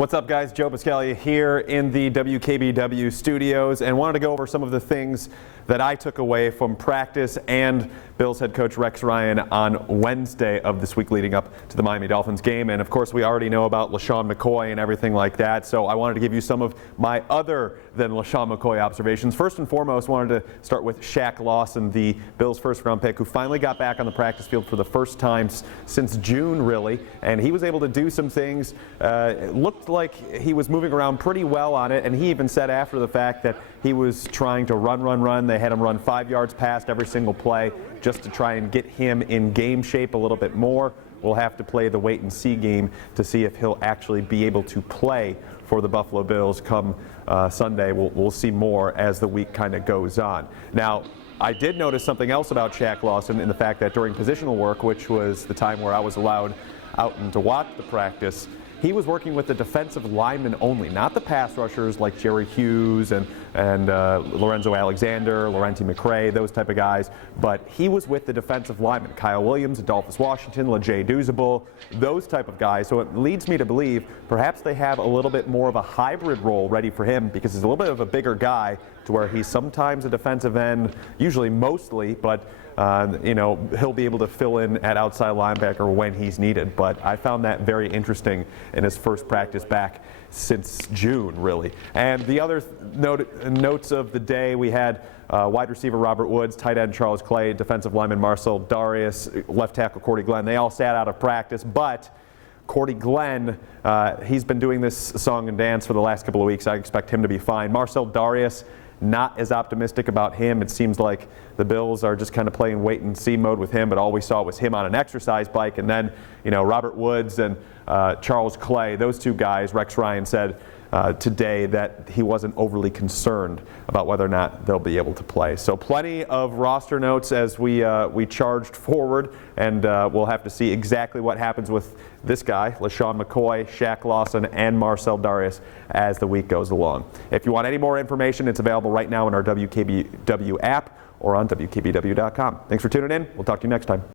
What's up, guys? Joe Buscaglia here in the WKBW studios, and wanted to go over some of the things that I took away from practice and Bills head coach Rex Ryan on Wednesday of this week leading up to the Miami Dolphins game. And of course, we already know about LeSean McCoy and everything like that, so I wanted to give you some of my other than LeSean McCoy observations. First and foremost, wanted to start with Shaq Lawson, the Bills' first-round pick, who finally got back on the practice field for the first time since June, really, and he was able to do some things. Looked like he was moving around pretty well on it, and he even said after the fact that he was trying to run. They had him run 5 yards past every single play just to try and get him in game shape a little bit more. We'll have to play the wait and see game to see if he'll actually be able to play for the Buffalo Bills come Sunday. We'll see more as the week kind of goes on. Now, I did notice something else about Shaq Lawson in the fact that during positional work, which was the time where I was allowed out and to watch the practice, he was working with the defensive linemen only, not the pass rushers like Jerry Hughes and Lorenzo Alexander, Laurenti McCray, those type of guys. But he was with the defensive linemen, Kyle Williams, Adolphus Washington, LeJay Douzable, those type of guys. So it leads me to believe perhaps they have a little bit more of a hybrid role ready for him because he's a little bit of a bigger guy to where he's sometimes a defensive end, usually mostly, but he'll be able to fill in at outside linebacker when he's needed. But I found that very interesting in his first practice back since June, really. And the other notes of the day, we had wide receiver Robert Woods, tight end Charles Clay, defensive lineman Marcel Darius, left tackle Cordy Glenn. They all sat out of practice, but Cordy Glenn, he's been doing this song and dance for the last couple of weeks. I expect him to be fine. Marcel Darius, not as optimistic about him. It seems like the Bills are just kind of playing wait and see mode with him, but all we saw was him on an exercise bike. And then, Robert Woods and Charles Clay, those two guys, Rex Ryan said today that he wasn't overly concerned about whether or not they'll be able to play. So plenty of roster notes as we charged forward, and we'll have to see exactly what happens with this guy, LeSean McCoy, Shaq Lawson, and Marcel Darius as the week goes along. If you want any more information, it's available right now in our WKBW app or on WKBW.com. Thanks for tuning in. We'll talk to you next time.